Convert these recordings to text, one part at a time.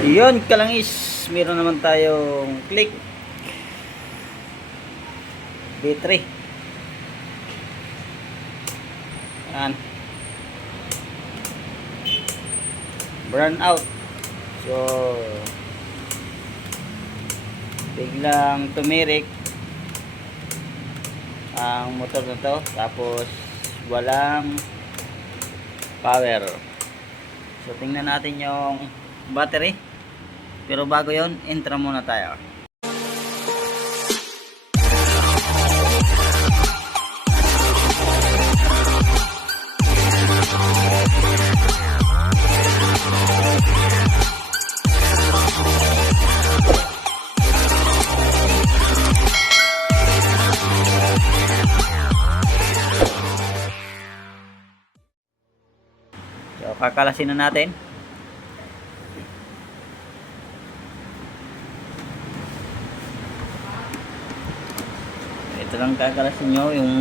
Yun, kalangis. Meron naman tayong click. B3. Yan. Burn out. So, biglang tumirik ang motor na to. Tapos, walang power. So, tingnan natin yung battery. Pero bago yon intro muna tayo. So, kakalasin na natin. Ito lang kakalasin nyo yung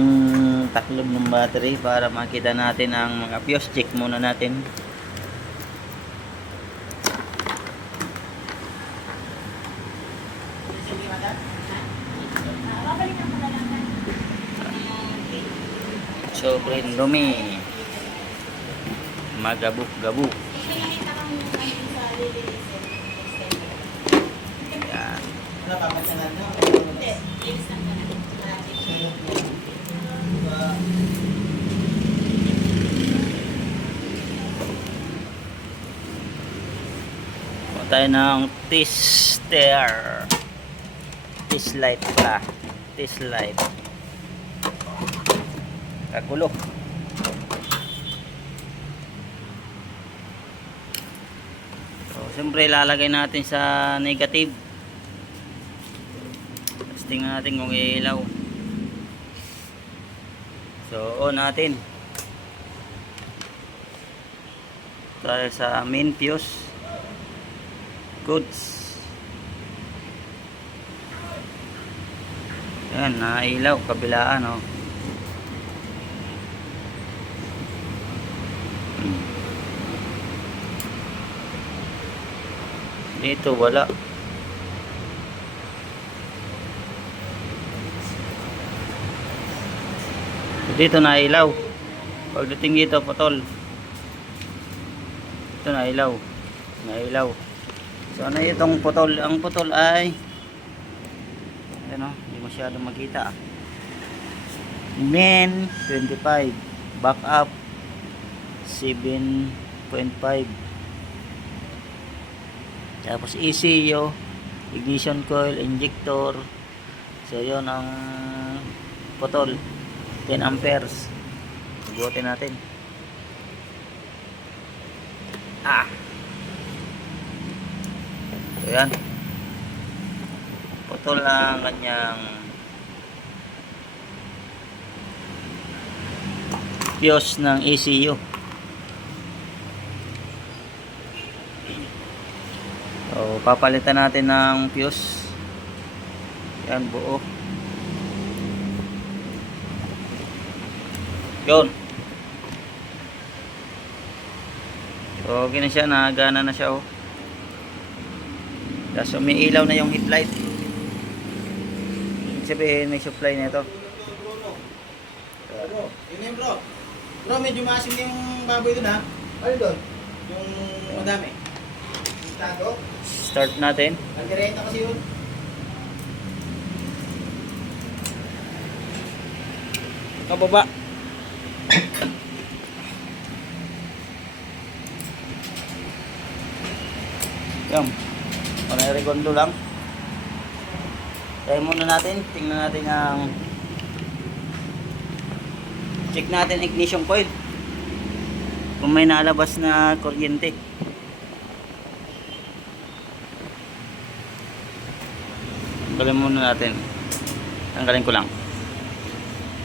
taklob ng battery para makita natin ang mga fuse. Check muna natin. Sobrang dumi. Magabuk-gabuk. Yan. Kuha tayo ng tester. Test light pala. Test light. Kagulo. So, siyempre lalagay natin sa negative. Tapos tingnan natin kung ilaw. So, on natin. Tayo sa main fuse. Goods. Yan, nailaw. Kabilaan, oh. Hmm. Dito wala. Dito na ilaw. Pagdating dito putol. Ito na ilaw. Na ilaw. So ano itong putol? Ang putol ay ano, hindi masyadong makita. Main 25, backup 7.5. Tapos ECU, ignition coil, injector. So, yun ang putol. 10 amperes. Subutin natin. Ah! So, yan. Putol ang kanyang fuse ng ECU. So, papalitan natin ng fuse. Yan, buo. Yun. So, okay na siya. Nagana na siya, oh. Tapos, umiilaw na yung headlight. Sabihin, may supply na ito. Bro, yun yun bro. Bro, medyo maasim na yung baboy dun ha. Ano doon? Yung madami. Tago? Start natin. Nagdireta kasi yun. Kababa. Yan. Rekondo lang. Try muna natin. Tingnan natin ang check natin ignition coil. Kung may nalabas na kuryente. Tanggalin muna natin. Tanggalin ko lang.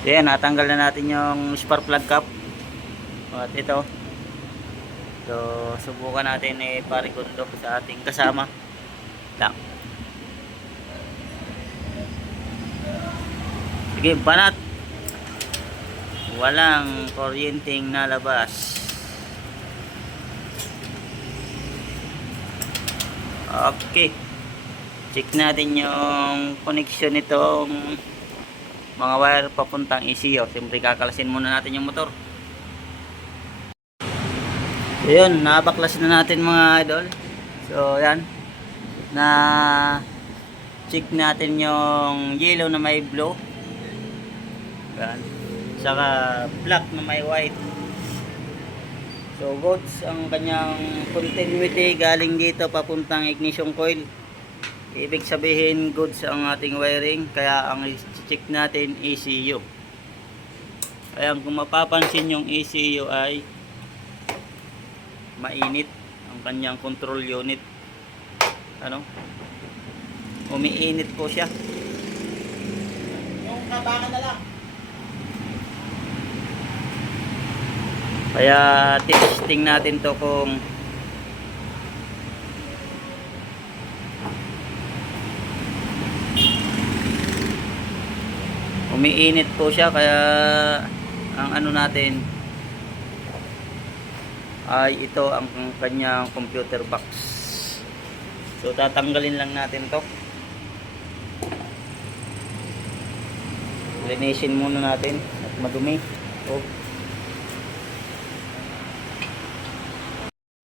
So yan, natanggal na natin yung spark plug cap. At ito. So, subukan natin eh parikundo sa ating kasama. Lang. Sige, banat. Walang kuryenteng nalabas. Okay. Check natin yung connection nitong mga wire papuntang ECU. Siyempre kakalasin muna natin yung motor. So yun, nabaklas na natin mga idol. So yan. Na check natin yung yellow na may blue. Yan. Saka black na may white. So goods ang kanyang continuity galing dito papuntang ignition coil. Ibig sabihin goods ang ating wiring kaya ang check natin ECU. Kaya kung mapapansin yung ECU ay mainit ang kanyang control unit. Ano? Umiinit po siya. Yung kabakan na lang. Kaya testing natin to kung umiinit po siya kaya ang ano natin ay ito ang kanyang computer box so tatanggalin lang natin to. Linisin muna natin at madumi. Oh.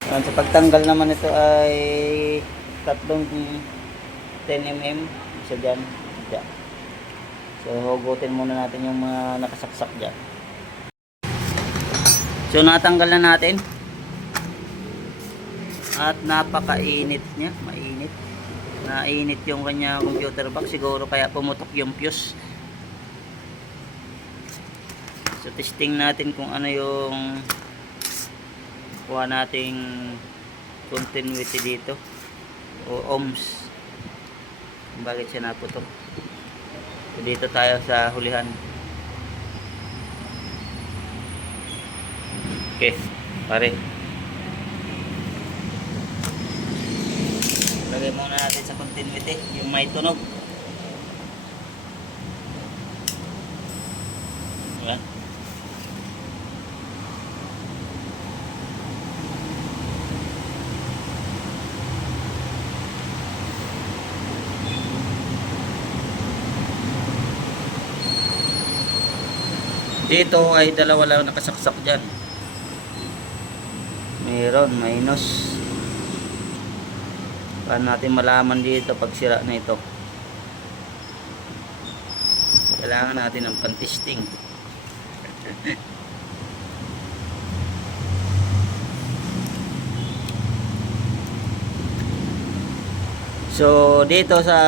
Yan, sa pagtanggal naman ito ay tatlong 10mm isa dyan. Dyan. So hugutin muna natin yung mga nakasaksak dyan. So natanggal na natin at napakainit niya mainit. Nainit yung kanya computer box siguro kaya pumutok yung fuse. So testing natin kung ano yung kuha nating continuity dito. O ohms. Bakit siya naputok. So dito tayo sa hulihan. Okay pare lagay muna natin sa continuity yung may tunog Ayan. Dito ay dalawa lang nakasaksak dyan. Meron, minus. Paano natin malaman dito pag sira na ito? Kailangan natin ng pantesting. so, dito sa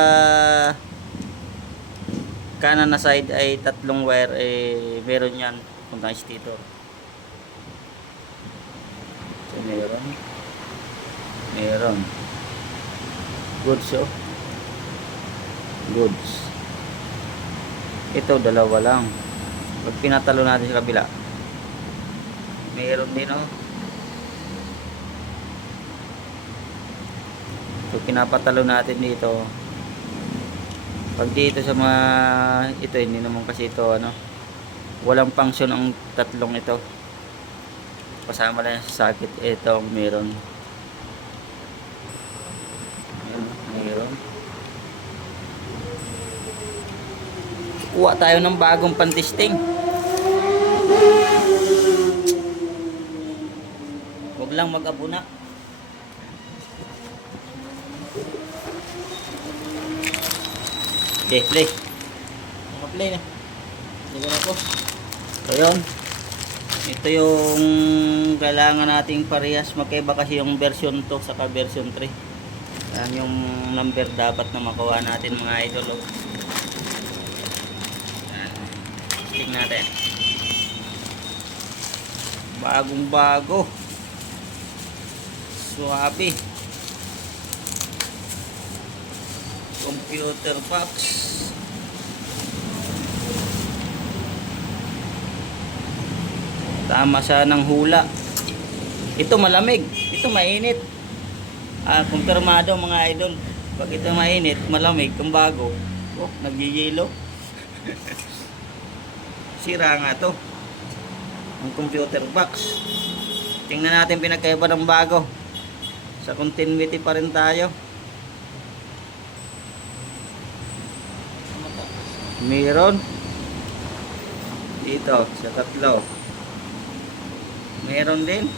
kanan na side ay tatlong wire eh meron yan puntang stator so meron meron goods oh. Goods. Ito dalawa lang. Pag pinatalo natin sa kabila meron din oh. So pinapatalo natin dito. Pag dito sa mga ito hindi naman kasi ito ano. Walang function ang tatlong ito. Kasama lang sa socket ito ang meron Ayan, meron kuha tayo ng bagong pantesting huwag lang mag-abuna okay play Mga-play na. Hindi na po. So yun. Ito yung kailangan nating parehas. Magkaiba kasi yung version 2 saka version 3. Yan yung number dapat na makuha natin mga idol. Oh. Yan. Tingnan natin. Bagong bago. Suwabe. Computer box. Tama siya ng hula. Ito malamig. Ito mainit. Ah, kumpirmado mga idol. Pag ito mainit, malamig, kung bago, oh, nagyayelo. sira nga to. Ang computer box. Tingnan natin pinagkaiba ng bago. Sa continuity pa rin tayo. Meron. Dito sa tatlo. Meron din.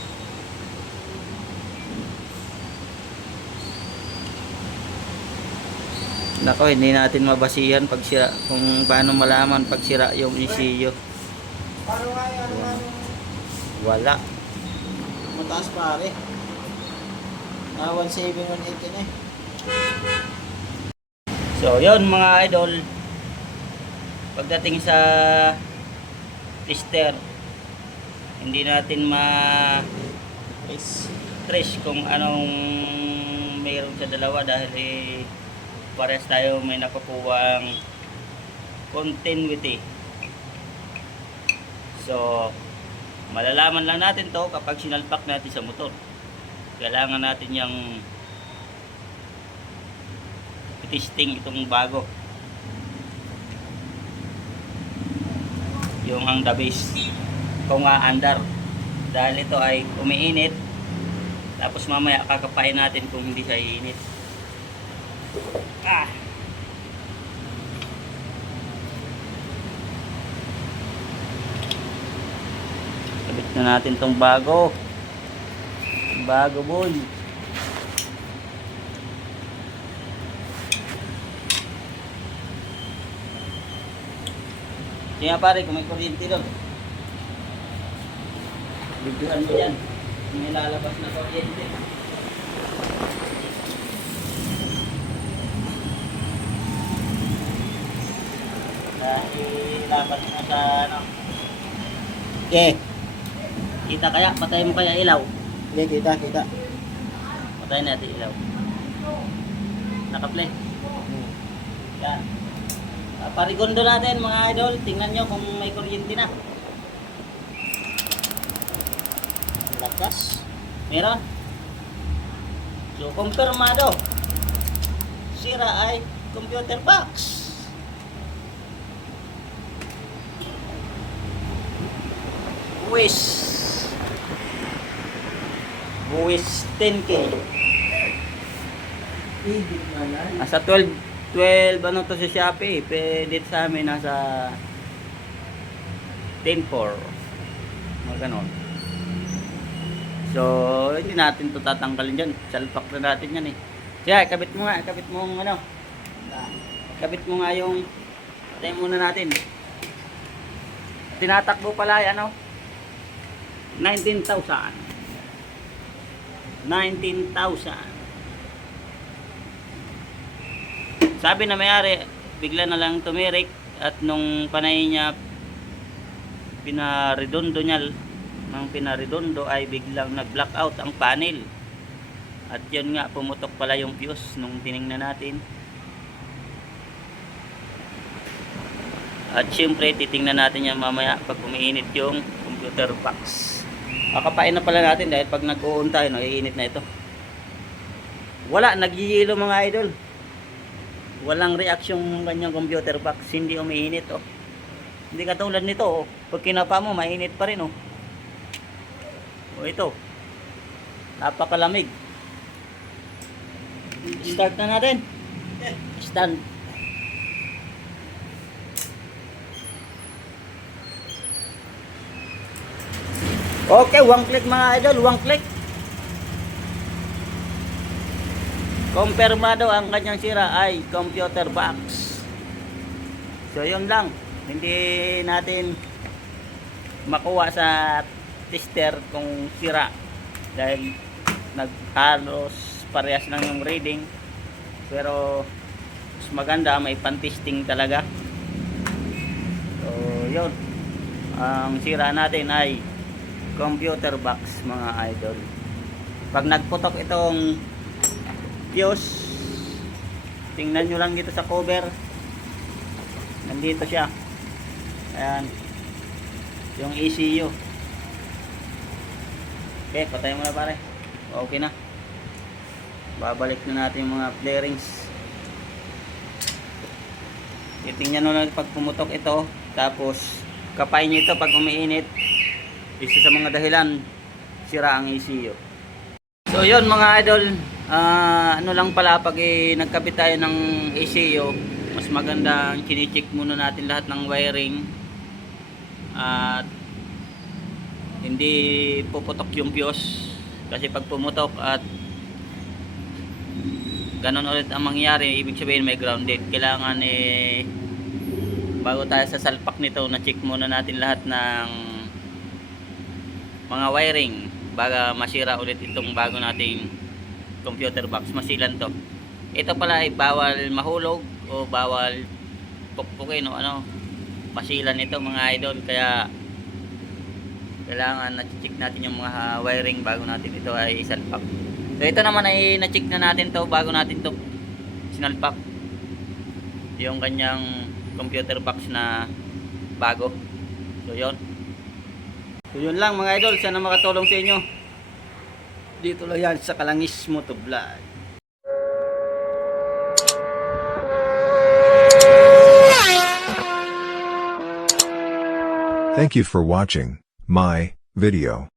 Nako, hindi natin mabasihan pag sira, kung paano malaman pag sira yung nung Wala. mataas pare? Ah, 1.7, 1.8 yun eh. So, yon mga idol. Pagdating sa tester, hindi natin ma trace kung anong mayroon sa dalawa dahil eh, parehas tayo may nakukuhang continuity. So, malalaman lang natin to kapag sinalpak natin sa motor. Kailangan natin yung testing itong bago. Yung ang the base kung aandar. Dahil ito ay umiinit. Tapos mamaya kakapain natin kung hindi siya iinit. Ah! Kabit na natin tong bago. Bago boy. Kaya pare, kung may kuryente doon. Bigyan mo yan. May lalabas na kuryente. Dahil dapat na sa ano. Okay. Kita kaya, patay mo kaya ilaw. Hindi, kita, kita. Patay natin ilaw. Naka-play. Hmm. Yan. Parigondo natin mga idol. Tingnan nyo kung may kuryente na. Lakas. Meron. So, kumpirmado. Sira ay computer box. Buwis. Buwis 10K. Ibig naman. Nasa 12, 12 ano to sa Shopee. Pwede sa amin nasa 10 4. Mga ganon. So, hindi natin to tatanggalin dyan. Salpak na natin yan eh. Kaya, kabit mo nga. Kabit mo ano. Kabit mo nga yung Patay muna natin. Tinatakbo pala ano? 19,000. 19,000. Sabi na may-ari, bigla na lang tumirik at nung panay niya pinaredondo niya ng pinaredondo ay biglang nag-blackout ang panel. At yun nga, pumutok pala yung fuse nung tiningnan natin. At syempre, titingnan natin yan mamaya pag umiinit yung computer box. Kakapain na pala natin dahil pag nag-uun tayo, no, iinit na ito. Wala, nagyiyelo mga idol. Walang reaction yung kanyang computer box. Hindi umiinit, oh. Hindi katulad nito, oh. Pag kinapa mo, mainit pa rin, oh. O ito. Napakalamig. Start na natin. Stand. Okay, one click mga idol, one click. Kumpirmado ang kanyang sira ay computer box. So yun lang. Hindi natin makuha sa tester kung sira dahil naghalos parehas lang yung reading pero mas maganda may pan-testing talaga so yun ang sira natin ay computer box mga idol. Pag nagputok itong fuse tingnan nyo lang dito sa cover. Nandito siya. Ayan. Yung ECU okay patay mo na pare. Okay na. Babalik na natin yung mga flarings. Titingnan nyo lang pag pumutok ito. Tapos kapain nyo ito pag umiinit isa sa mga dahilan sira ang ECU so yun mga idol ah, ano lang pala pag eh, nagkabit tayo ng ECU mas mas magandang kinicheck muna natin lahat ng wiring. At hindi puputok yung fuse kasi pag pumutok at ganon ulit ang mangyayari ibig sabihin may grounded. Kailangan eh bago tayo sa salpak nito na check muna natin lahat ng mga wiring baga masira ulit itong bago nating computer box. Masilan to. Ito pala ay bawal mahulog o bawal pukpukin o ano. Masilan ito mga idol. Kaya kailangan na-check natin yung mga wiring bago natin ito ay isalpak so ito naman ay na-check na natin to bago natin to sinalpak. Yung kanyang computer box na bago. So yun so yun lang mga idol. Sana makatulong sa inyo. Dito lang yan sa Kalangis Moto Thank you for watching my video.